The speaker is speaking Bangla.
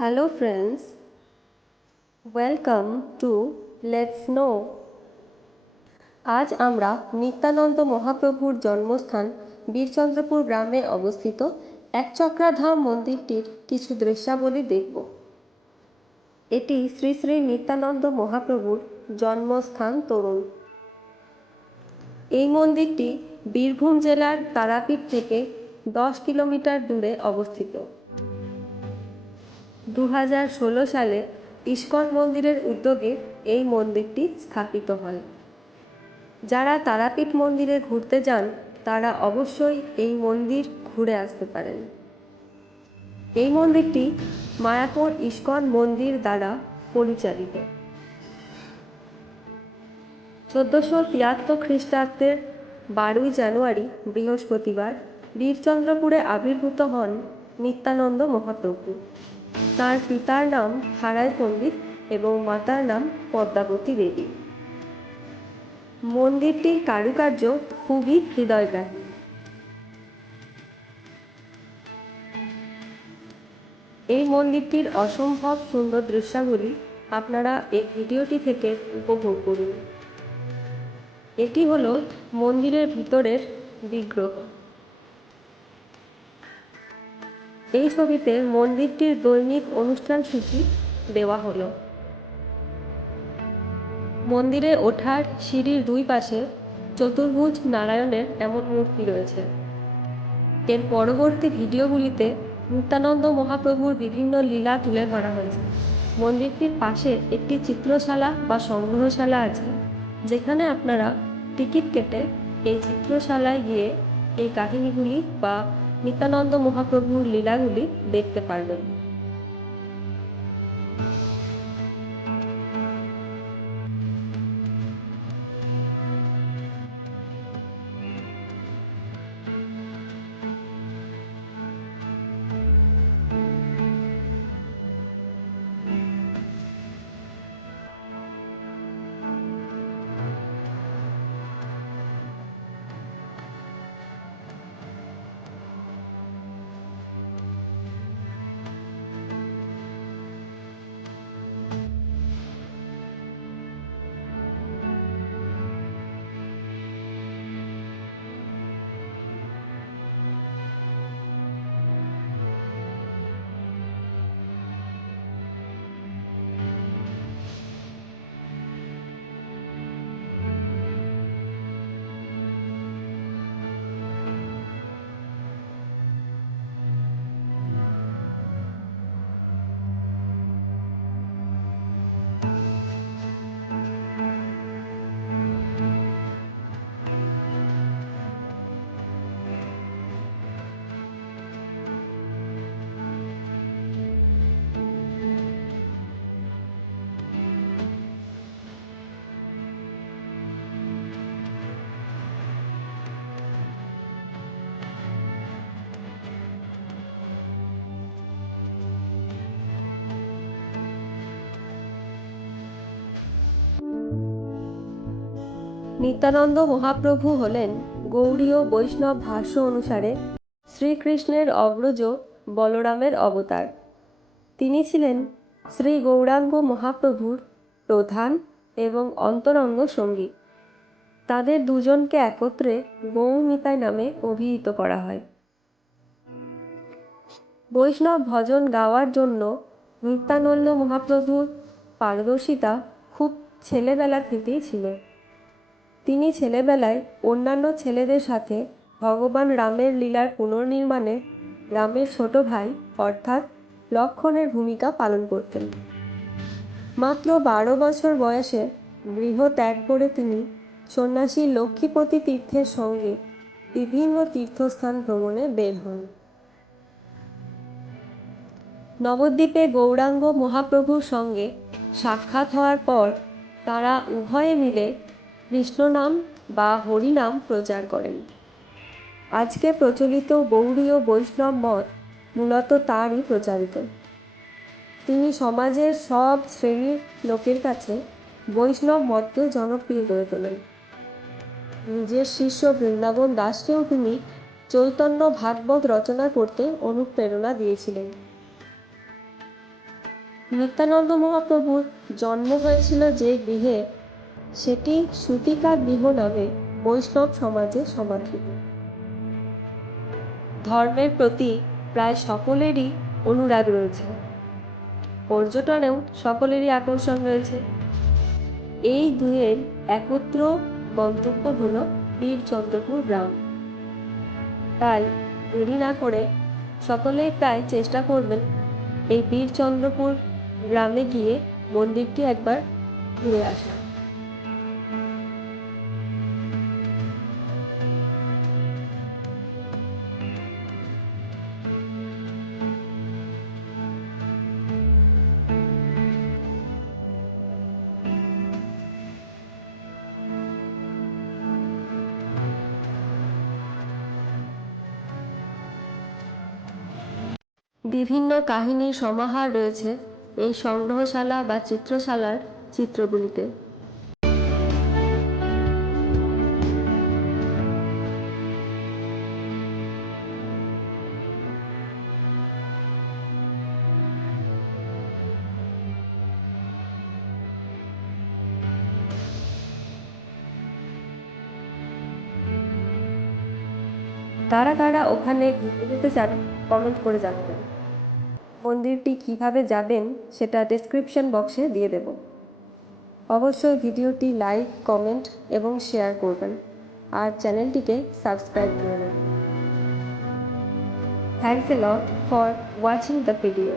Hello friends welcome to let's know আজ আমরা নিত্যানন্দ মহাপ্রভুর জন্মস্থান বীরচন্দ্রপুর গ্রামে অবস্থিত একচক্রাধাম মন্দিরটির কিছু দৃশ্যাবলী দেখব। এটি শ্রী শ্রী নিত্যানন্দ মহাপ্রভুর জন্মস্থান তরুণ। এই মন্দিরটি বীরভূম জেলার তারাপীঠ থেকে দশ কিলোমিটার দূরে অবস্থিত। দু হাজার ষোলো সালে ইস্কন মন্দিরের উদ্যোগে এই মন্দিরটি স্থাপিত হয়। যারা তারাপীঠ মন্দিরে ঘুরতে যান, তারা অবশ্যই এই মন্দির ঘুরে আসতে পারেন। এই মন্দিরটি মায়াপুর ইস্কন মন্দির দ্বারা পরিচালিত। চোদ্দোশো তিয়াত্তর খ্রিস্টাব্দের বারোই জানুয়ারি, বৃহস্পতিবার, বীরচন্দ্রপুরে আবির্ভূত হন নিত্যানন্দ মহাপ্রভু। তার পিতার নাম হারায় পণ্ডিত এবং মাতার নাম পদ্মাবতী দেবী। মন্দিরটির কারুকার্য খুবই হৃদয়গ্রাহী। এই মন্দিরটির অসম্ভব সুন্দর দৃশ্যাবলী আপনারা এই ভিডিওটি থেকে উপভোগ করুন। এটি হলো মন্দিরের ভিতরের বিগ্রহ। এই ছবিতে মন্দিরটির দৈনিক অনুষ্ঠান সূচি দেওয়া হলো। মন্দিরে ওঠার সিঁড়ির দুই পাশে চতুর্ভুজ নারায়ণের এমন মূর্তি রয়েছে। এর পরবর্তী ভিডিওগুলিতে নিত্যানন্দ মহাপ্রভুর বিভিন্ন লীলা তুলে ধরা হয়েছে। মন্দিরটির পাশে একটি চিত্রশালা বা সংগ্রহশালা আছে, যেখানে আপনারা টিকিট কেটে এই চিত্রশালায় গিয়ে এই কাহিনীগুলি বা নিত্যানন্দ মহাপ্রভুর লীলাগুলি দেখতে পারবেন। নিত্যানন্দ মহাপ্রভু হলেন গৌড়ীয় বৈষ্ণব ভাষ্য অনুসারে শ্রীকৃষ্ণের অগ্রজ বলরামের অবতার। তিনি ছিলেন শ্রী গৌরাঙ্গ মহাপ্রভুর প্রধান এবং অন্তরঙ্গ সঙ্গী। তাদের দুজনকে একত্রে গৌমিতাই নামে অভিহিত করা হয়। বৈষ্ণব ভজন গাওয়ার জন্য নিত্যানন্দ মহাপ্রভুর পারদর্শিতা খুব ছেলেবেলা থেকেই ছিল। তিনি ছেলেবেলায় অন্যান্য ছেলেদের সাথে ভগবান রামের লীলার পুনর্নির্মাণে রামের ছোট ভাই, অর্থাৎ লক্ষণের ভূমিকা পালন করতেন। মাত্র বারো বছর বয়সে গৃহ ত্যাগ করে তিনি সন্ন্যাসী লক্ষ্মীপতি তীর্থের সঙ্গে বিভিন্ন তীর্থস্থান ভ্রমণে বের হন। নবদ্বীপে গৌরাঙ্গ মহাপ্রভুর সঙ্গে সাক্ষাৎ হওয়ার পর তারা উভয়ে মিলে কৃষ্ণনাম বা হরিনাম প্রচার করেন। আজকে প্রচলিত গৌড়ীয় বৈষ্ণব মত মূলত তারই প্রচারিত। তিনি সমাজের সব শ্রেণির লোকের কাছে বৈষ্ণব মতকে জনপ্রিয় করে তোলেন। নিজের শিষ্য বৃন্দাবন দাসকেও তিনি চৈতন্য ভাগবত রচনা করতে অনুপ্রেরণা দিয়েছিলেন। নিত্যানন্দ মহাপ্রভুর জন্ম হয়েছিল যে গৃহে সেটি সুতিকা গৃহ নামে বৈষ্ণব সমাজে সমাদৃত। ধর্মের প্রতি প্রায় সকলেরই অনুরাগ রয়েছে। পর্যটনেও সকলেরই আকর্ষণ রয়েছে। এই দুয়ের একত্র গন্তব্য হল বীরচন্দ্রপুর গ্রাম। তাই দেরি না করে সকলেই প্রায় চেষ্টা করবেন এই বীরচন্দ্রপুর গ্রামে গিয়ে মন্দিরটি একবার ঘুরে আসা বিভিন্ন কাহিনীর সমাহার রয়েছে এই সংগ্রহশালা বা চিত্রশালার চিত্রগুলিতে। তারা তারা ওখানে যেতে চান কমেন্ট করে জানাবেন। মন্দিরটি কীভাবে যাবেন সেটা ডেসক্রিপশন বক্সে দিয়ে দেব। অবশ্যই ভিডিওটি লাইক কমেন্ট এবং শেয়ার করবেন। আর চ্যানেলটিকে সাবস্ক্রাইব করে নেবেন। A lot for watching the video